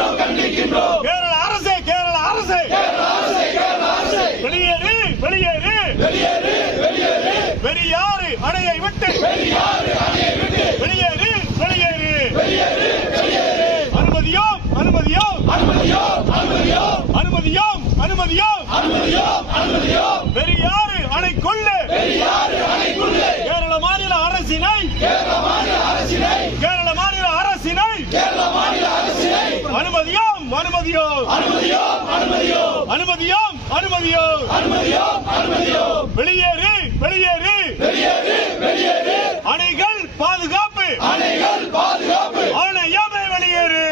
கண்டிக்கின்றோம் கண்டிக்கின்றோம் கேரள அரசு. விட்டு வெளியாறு. அணையை விட்டு. வெளியேறு அனுமதியோம் அனுமதியோம். அனுமதியோம் அனுமதியோம். வெளியேறு வெளியேறு. அணைகள் பாதுகாப்பு. ஆணையமே வெளியேறு.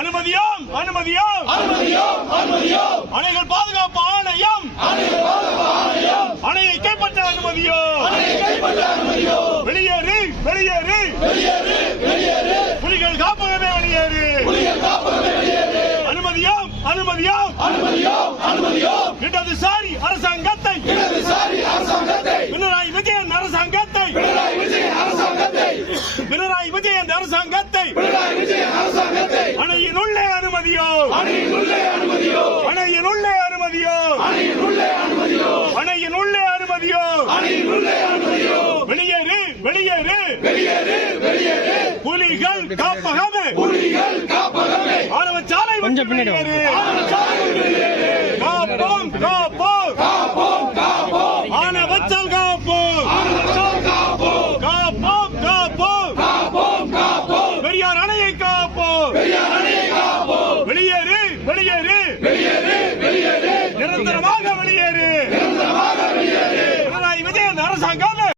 அனுமதியோம் அனுமதியோம். அணைகள் பாதுகாப்பு ஆணையம். அணையை கைப்பற்ற அனுமதியோ வெளியேறு வெளியேறு வெளியேறு காப்பகமே வெளியேறு அனுமதியோம் அனுமதியோம் இடதுசாரி அரசாங்கத்தை. பினராயி விஜயன் அரசாங்கத்தை. பினராயி விஜயன் அரசாங்கத்தை. அணையின் உள்ளே அனுமதியோ? அணையின் உள்ளே அனுமதியோ? அணையின் உள்ளே அனுமதியோ? வெளியேறு வெளியேறு. புலிகள் காப்பகமே. ஆணவ சாலை கொஞ்சம் பின்னாடி